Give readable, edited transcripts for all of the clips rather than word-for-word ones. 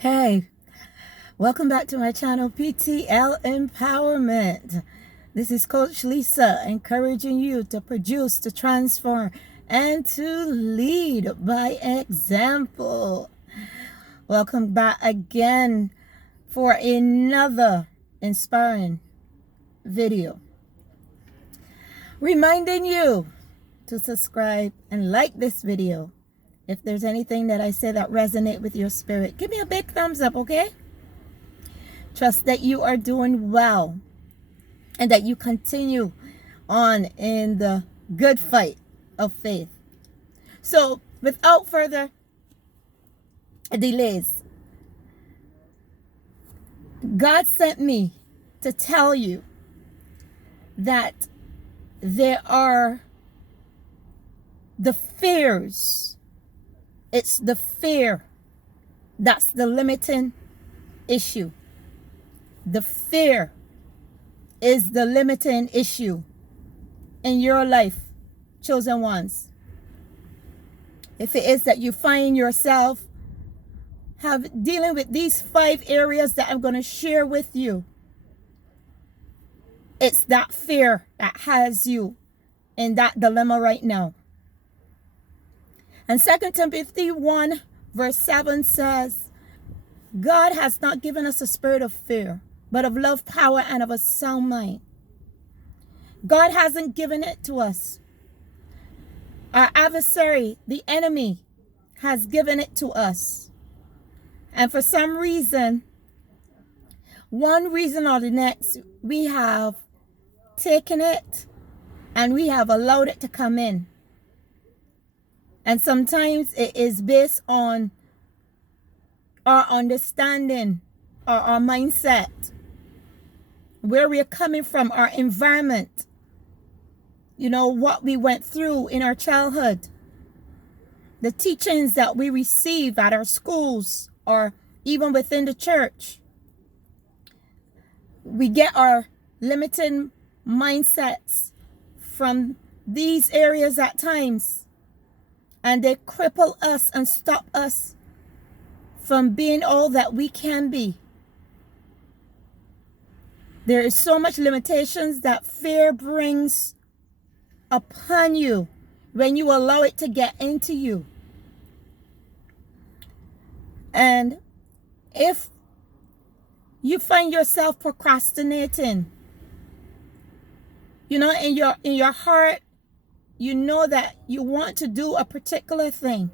Hey, welcome back to my channel, PTL Empowerment. This is Coach Lisa, encouraging you to produce, to transform, and to lead by example. Welcome back again for another inspiring video. Reminding you to subscribe and like this video. If there's anything that I say that resonates with your spirit, give me a big thumbs up, okay? Trust that you are doing well and that you continue on in the good fight of faith. So, without further delays, God sent me to tell you that there are the fears. It's the fear that's the limiting issue. The fear is the limiting issue in your life, chosen ones. If it is that you find yourself dealing with these 5 areas that I'm going to share with you, it's that fear that has you in that dilemma right now. And 2 Timothy 1 verse 7 says, God has not given us a spirit of fear, but of love, power, and of a sound mind. God hasn't given it to us. Our adversary, the enemy, has given it to us. And for some reason, one reason or the next, we have taken it and we have allowed it to come in. And sometimes it is based on our understanding or our mindset, where we're coming from, our environment, what we went through in our childhood, the teachings that we receive at our schools or even within the church. We get our limiting mindsets from these areas at times. And they cripple us and stop us from being all that we can be. There is so much limitations that fear brings upon you when you allow it to get into you. And if you find yourself procrastinating, in your heart, you know that you want to do a particular thing,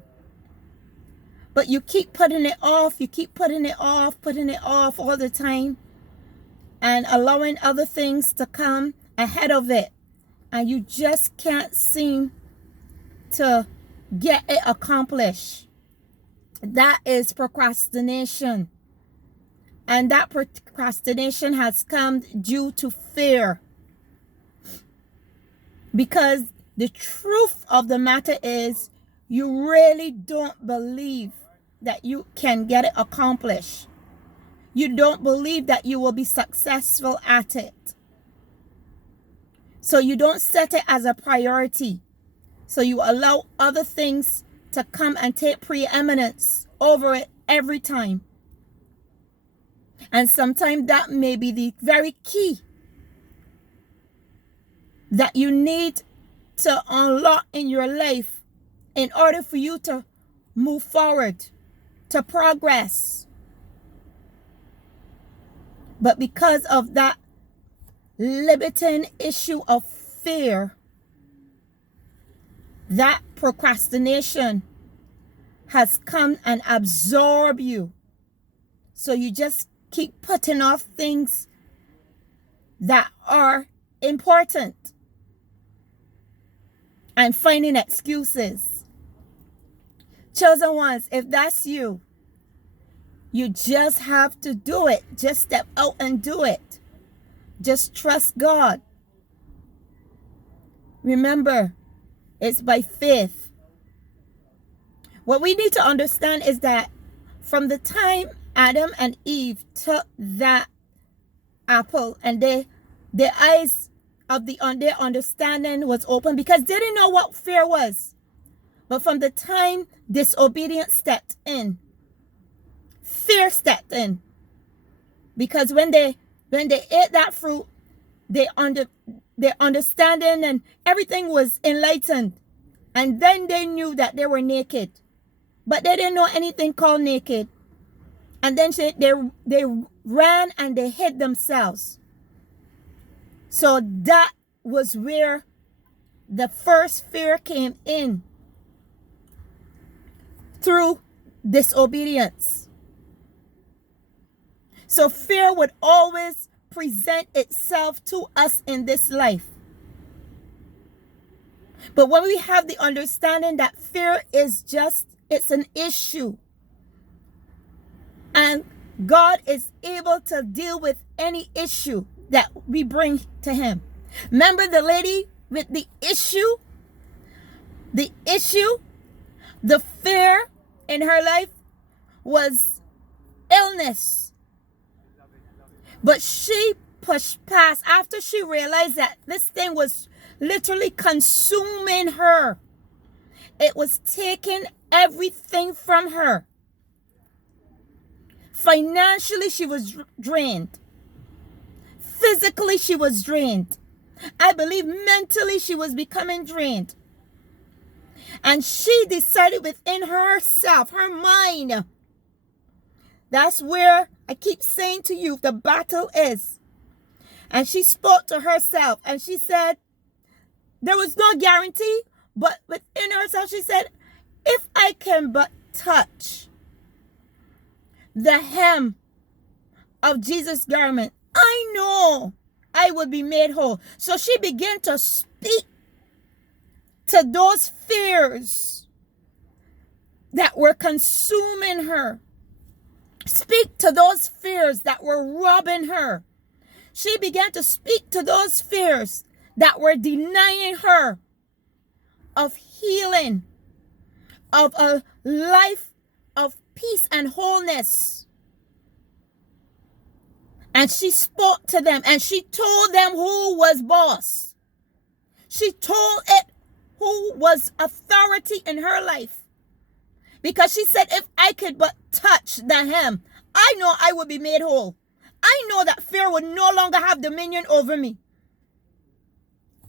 but you keep putting it off. You keep putting it off all the time and allowing other things to come ahead of it. And you just can't seem to get it accomplished. That is procrastination. And that procrastination has come due to fear. Because the truth of the matter is, you really don't believe that you can get it accomplished. You don't believe that you will be successful at it. So you don't set it as a priority. So you allow other things to come and take preeminence over it every time. And sometimes that may be the very key that you need to unlock in your life in order for you to move forward, to progress. But because of that limiting issue of fear, that procrastination has come and absorbed you. So you just keep putting off things that are important and finding excuses. Chosen ones, if that's you, you just have to do it. Just step out and do it. Just trust God. Remember, it's by faith. What we need to understand is that from the time Adam and Eve took that apple and their eyes of their understanding was open, because they didn't know what fear was. But from the time disobedience stepped in, fear stepped in. Because when they ate that fruit, their understanding and everything was enlightened. And then they knew that they were naked. But they didn't know anything called naked. And then they ran and they hid themselves. So that was where the first fear came in, through disobedience. So fear would always present itself to us in this life. But when we have the understanding that fear is just, it's an issue, and God is able to deal with any issue that we bring to him. Remember the lady with the issue? The fear in her life was illness. But she pushed past after she realized that this thing was literally consuming her. It was taking everything from her. Financially, she was drained. Physically, she was drained. I believe mentally, she was becoming drained. And she decided within herself, her mind. That's where I keep saying to you, the battle is. And she spoke to herself and she said, there was no guarantee, but within herself, she said, if I can but touch the hem of Jesus' garment, I know I will be made whole. So she began to speak to those fears that were consuming her. Speak to those fears that were robbing her. She began to speak to those fears that were denying her of healing, of a life of peace and wholeness. And she spoke to them and she told them who was boss. She told it who was authority in her life. Because she said, if I could but touch the hem, I know I would be made whole. I know that fear would no longer have dominion over me.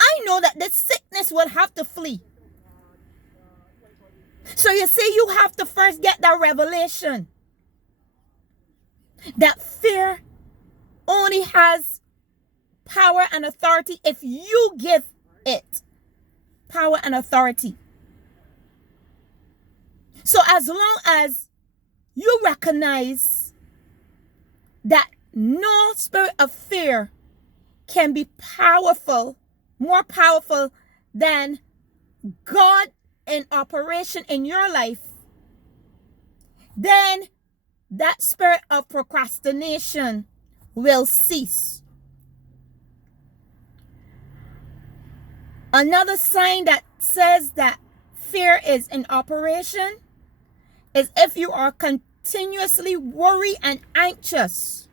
I know that this sickness would have to flee. So you see, you have to first get that revelation that fear only has power and authority if you give it power and authority. So as long as you recognize that no spirit of fear can be powerful, more powerful than God in operation in your life, then that spirit of procrastination will cease. Another sign that says that fear is in operation is if you are continuously worried and anxious.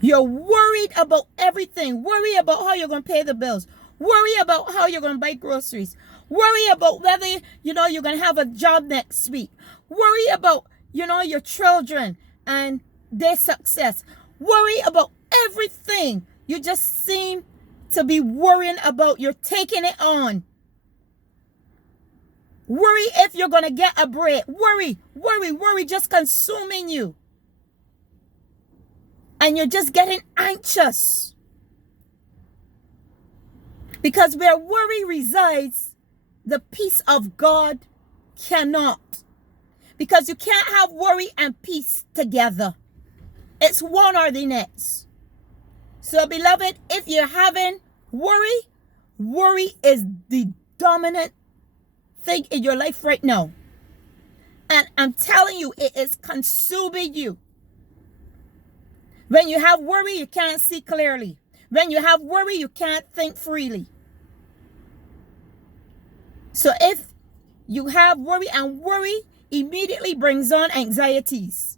You're worried about everything. Worry about how you're going to pay the bills. Worry about how you're going to buy groceries. Worry about whether, you're going to have a job next week. Worry about, your children and their success. Worry about everything. You just seem to be worrying about. You're taking it on. Worry if you're going to get a break. Worry just consuming you. And you're just getting anxious. Because where worry resides, the peace of God cannot. Because you can't have worry and peace together. It's one or the next. So beloved, if you're having worry is the dominant thing in your life right now. And I'm telling you, it is consuming you. When you have worry, you can't see clearly. When you have worry, you can't think freely. So if you have worry, and worry immediately brings on anxieties.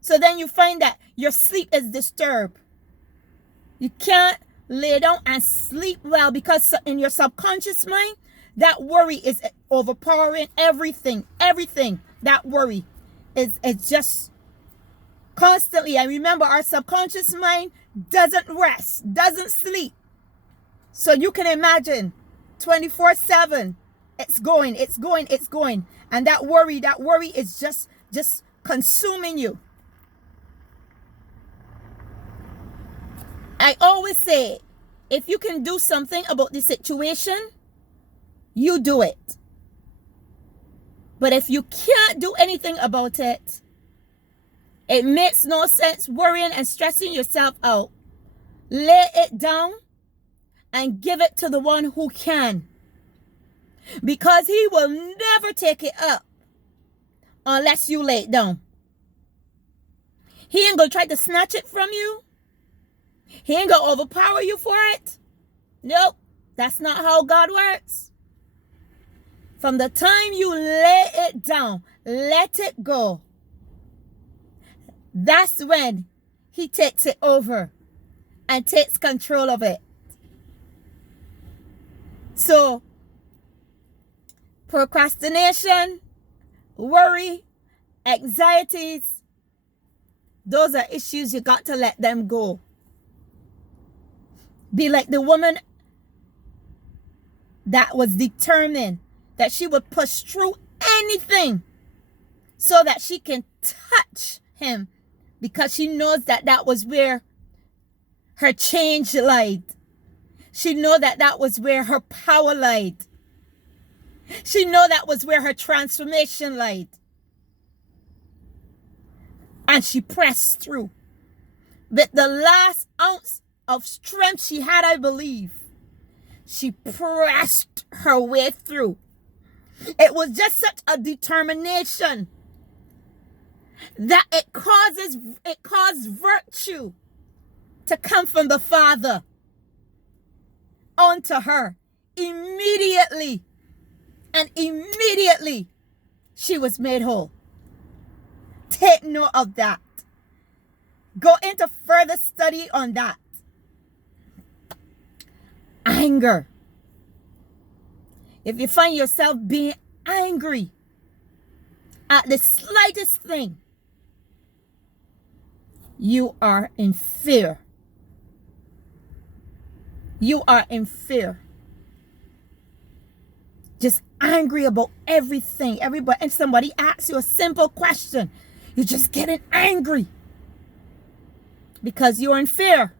So then you find that your sleep is disturbed. You can't lay down and sleep well because in your subconscious mind, that worry is overpowering everything. Everything, that worry it's just constantly. And remember, our subconscious mind doesn't rest, doesn't sleep. So you can imagine 24/7, it's going, it's going, it's going. And that worry is just consuming you. I always say, if you can do something about the situation, you do it. But if you can't do anything about it, it makes no sense worrying and stressing yourself out. Lay it down and give it to the one who can. Because he will never take it up unless you lay it down. He ain't going to try to snatch it from you. He ain't going to overpower you for it. Nope, that's not how God works. From the time you lay it down, let it go, that's when he takes it over and takes control of it. So, procrastination, worry, anxieties, those are issues you got to let them go. Be like the woman that was determined that she would push through anything so that she can touch him, because she knows that that was where her change lied. She know that that was where her power lied. She know that was where her transformation lied. And she pressed through. With the last ounce of strength she had, I believe, she pressed her way through. It was just such a determination that it caused virtue to come from the Father onto her immediately. And immediately she was made whole. Take note of that. Go into further study on that. Anger. If you find yourself being angry at the slightest thing, you are in fear. You are in fear. Just angry about everything. Everybody, and somebody asks you a simple question, you're just getting angry because you're in fear.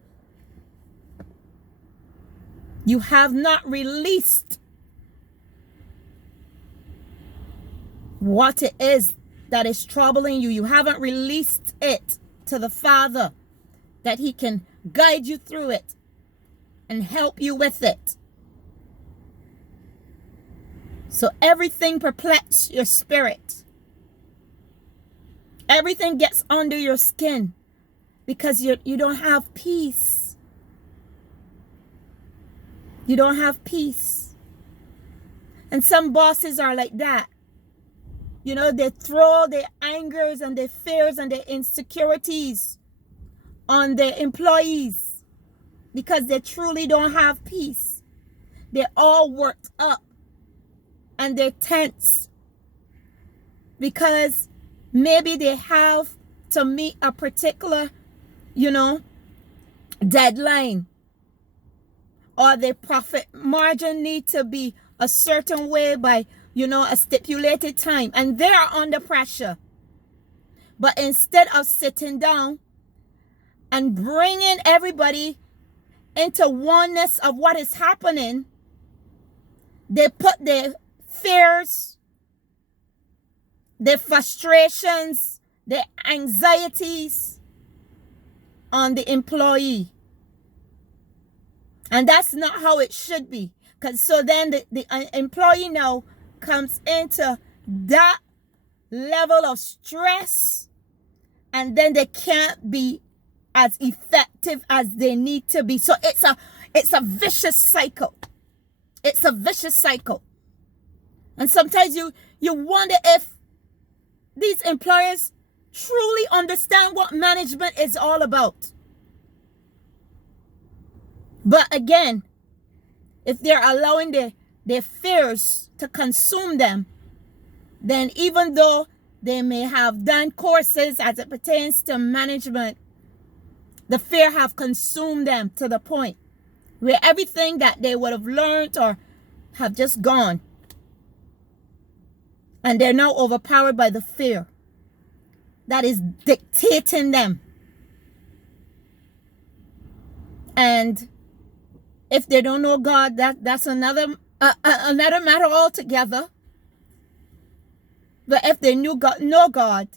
You have not released what it is that is troubling you. You haven't released it to the Father, that he can guide you through it and help you with it. So everything perplexes your spirit. Everything gets under your skin because you don't have peace. You don't have peace. And some bosses are like that. You know, they throw their angers and their fears and their insecurities on their employees because they truly don't have peace. They're all worked up and they're tense because maybe they have to meet a particular, deadline, or their profit margin need to be a certain way by, a stipulated time, and they are under pressure. But instead of sitting down and bringing everybody into oneness of what is happening, they put their fears, their frustrations, their anxieties on the employee. And that's not how it should be. Because so then the employee now comes into that level of stress, and then they can't be as effective as they need to be. So it's a vicious cycle. It's a vicious cycle. And sometimes you wonder if these employers truly understand what management is all about. But again, if they're allowing their fears to consume them, then even though They may have done courses as it pertains to management. The fear have consumed them to the point where everything that they would have learned or have just gone. And they're now overpowered by the fear that is dictating them. And if they don't know God, that's another matter altogether. But if they know God,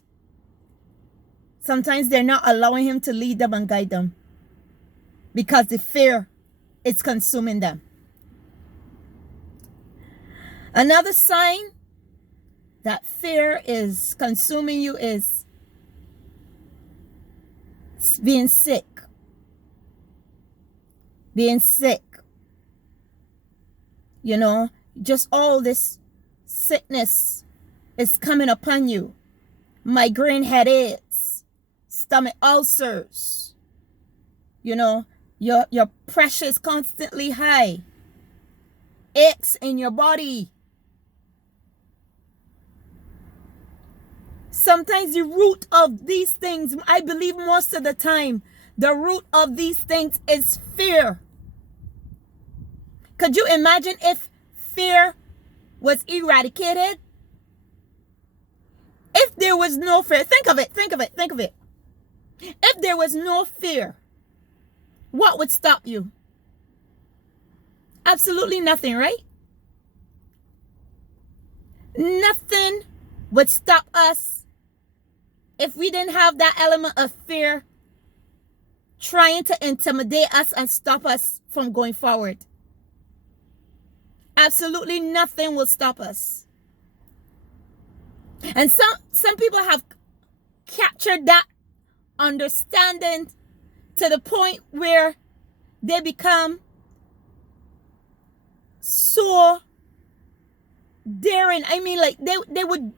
sometimes they're not allowing him to lead them and guide them because the fear is consuming them. Another sign that fear is consuming you is being sick. Being sick. You know, just all this sickness is coming upon you. Migraine headaches, stomach ulcers. You know, your pressure is constantly high. Aches in your body. Sometimes the root of these things, I believe most of the time, the root of these things is fear. Could you imagine if fear was eradicated? If there was no fear, think of it. If there was no fear, what would stop you? Absolutely nothing, right? Nothing would stop us if we didn't have that element of fear trying to intimidate us and stop us from going forward. Absolutely nothing will stop us. And some people have captured that understanding to the point where they become so daring. I mean, like they would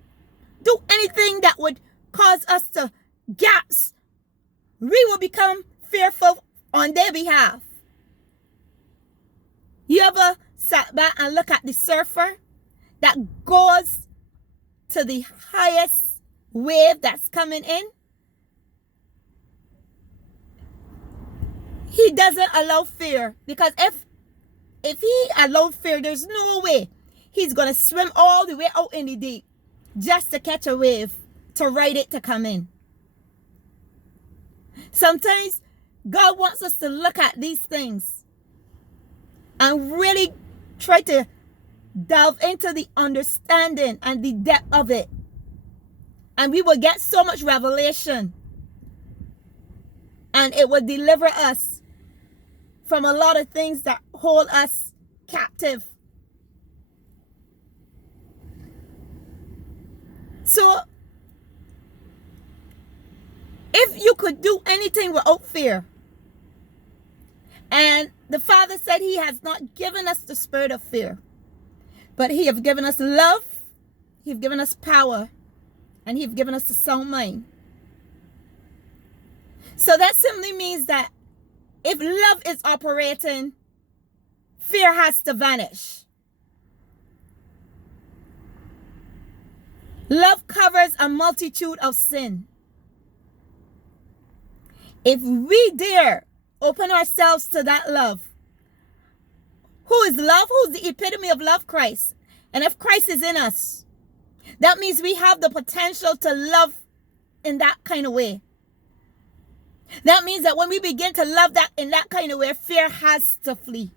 do anything that would cause us to gasp. We will become fearful on their behalf. You ever sat back and look at the surfer that goes to the highest wave that's coming in? He doesn't allow fear, because if he allowed fear, there's no way he's going to swim all the way out in the deep just to catch a wave, to ride it to come in. Sometimes God wants us to look at these things and really try to delve into the understanding and the depth of it. And we will get so much revelation. And it will deliver us from a lot of things that hold us captive. So, if you could do anything without fear, and the Father said he has not given us the spirit of fear, but he has given us love, he has given us power, and he has given us a sound mind. So that simply means that if love is operating, fear has to vanish. Love covers a multitude of sin. If we dare open ourselves to that love, who is love? Who's the epitome of love? Christ. And if Christ is in us, that means we have the potential to love in that kind of way. That means that when we begin to love that in that kind of way, fear has to flee.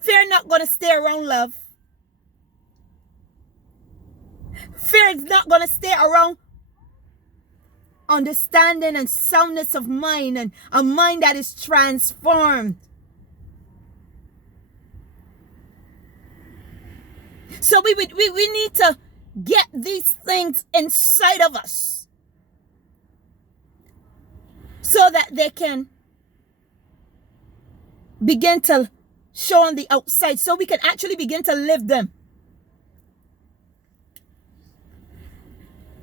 Fear not going to stay around love. Fear is not going to stay around understanding and soundness of mind, and a mind that is transformed. So we need to get these things inside of us so that they can begin to show on the outside, so we can actually begin to live them.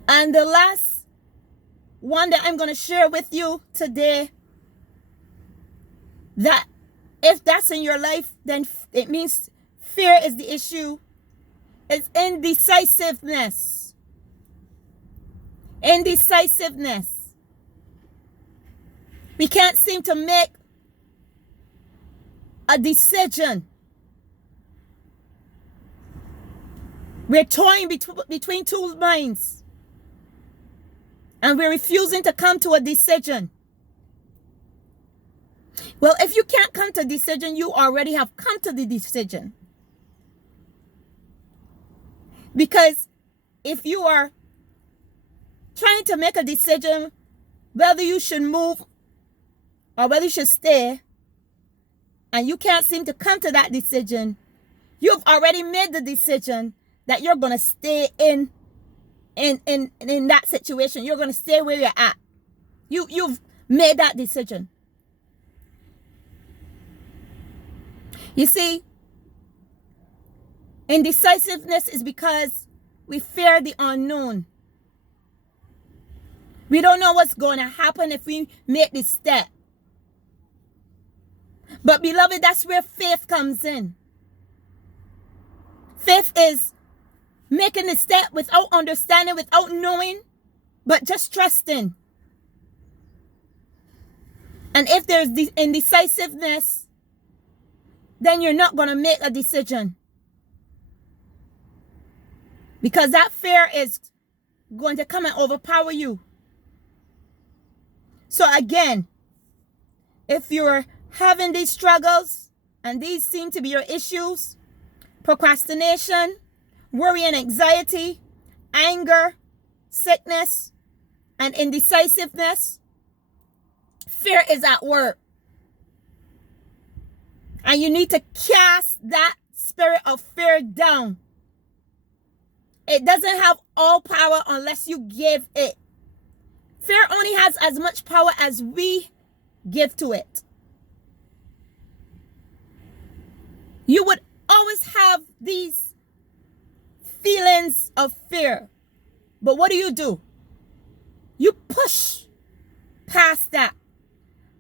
And the last one that I'm going to share with you today, that if that's in your life, then it means fear is the issue. It's indecisiveness. Indecisiveness. We can't seem to make a decision. We're toying between two minds. And we're refusing to come to a decision. Well, if you can't come to a decision, you already have come to the decision. Because if you are trying to make a decision whether you should move or whether you should stay, and you can't seem to come to that decision, you've already made the decision that you're going to stay in that situation. You're going to stay where you're at. You've made that decision. You see, indecisiveness is because we fear the unknown. We don't know what's going to happen if we make this step. But beloved, that's where faith comes in. Faith is making the step without understanding, without knowing, but just trusting. And if there's indecisiveness, then you're not going to make a decision. Because that fear is going to come and overpower you. So again, if you're having these struggles, and these seem to be your issues, procrastination, worry and anxiety, anger, sickness, and indecisiveness, fear is at work. And you need to cast that spirit of fear down. It doesn't have all power unless you give it. Fear only has as much power as we give to it. You would always have these feelings of fear. But what do? You push past that.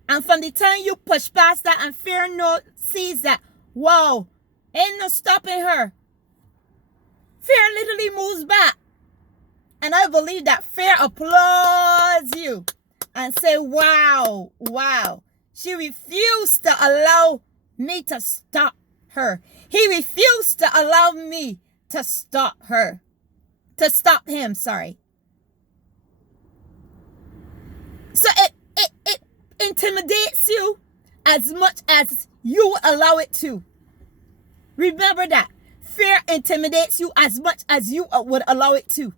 And from the time you push past that and fear sees that, wow, ain't no stopping her. Fear literally moves back. And I believe that fear applauds you and say, wow, she refused to allow me to stop her. He refused to allow me to stop her. To stop him, sorry. So it intimidates you as much as you allow it to. Remember that. Fear intimidates you as much as you would allow it to.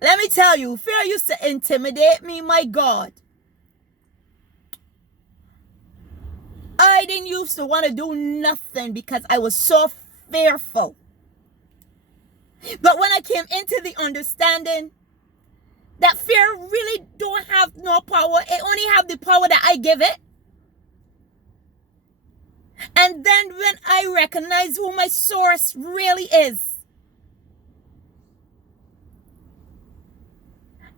Let me tell you, fear used to intimidate me, my God. I didn't used to want to do nothing because I was so fearful. But when I came into the understanding that fear really don't have no power, it only have the power that I give it. And then when I recognize who my source really is,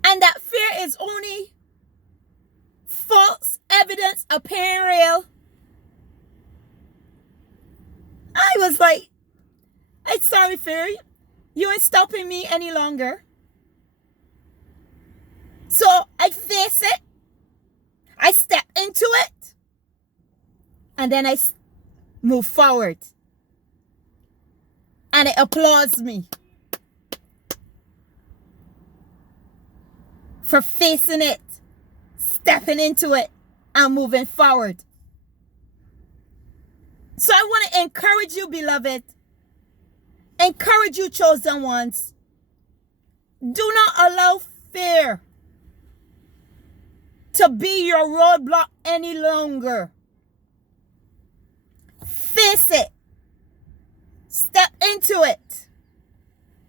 and that fear is only false evidence appearing real, I was like, I'm sorry, fear. You ain't stopping me any longer. So I face it. I step into it. And then I move forward. And it applauds me for facing it, stepping into it, and moving forward. So I want to encourage you, beloved. Encourage you, chosen ones. Do not allow fear to be your roadblock any longer. Face it. Step into it.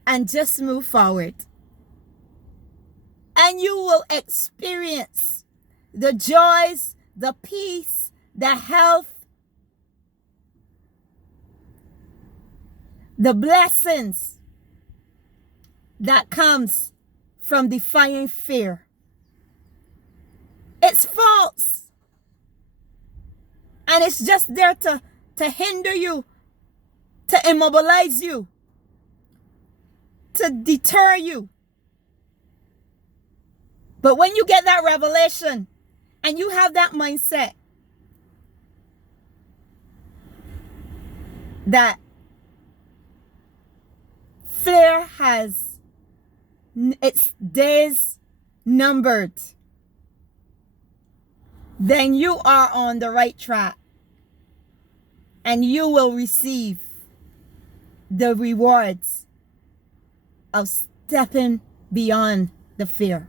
And just move forward. And you will experience the joys, the peace, the health, the blessings that comes from defying fear. It's false. And it's just there to hinder you, to immobilize you, to deter you. But when you get that revelation and you have that mindset that fear has its days numbered, then you are on the right track and you will receive the rewards of stepping beyond the fear.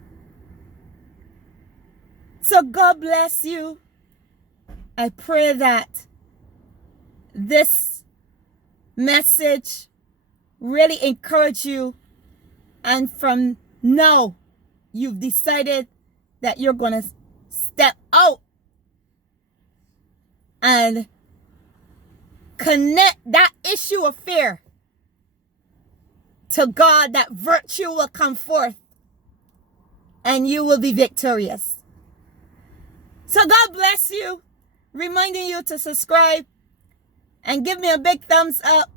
So God bless you. I pray that this message really encourage you, and from now you've decided that you're going to step out and connect that issue of fear to God, that virtue will come forth and you will be victorious. So God bless you, reminding you to subscribe and give me a big thumbs up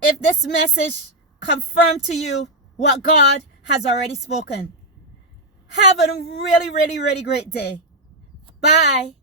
if this message confirmed to you what God has already spoken. Have a really, really, really great day. Bye.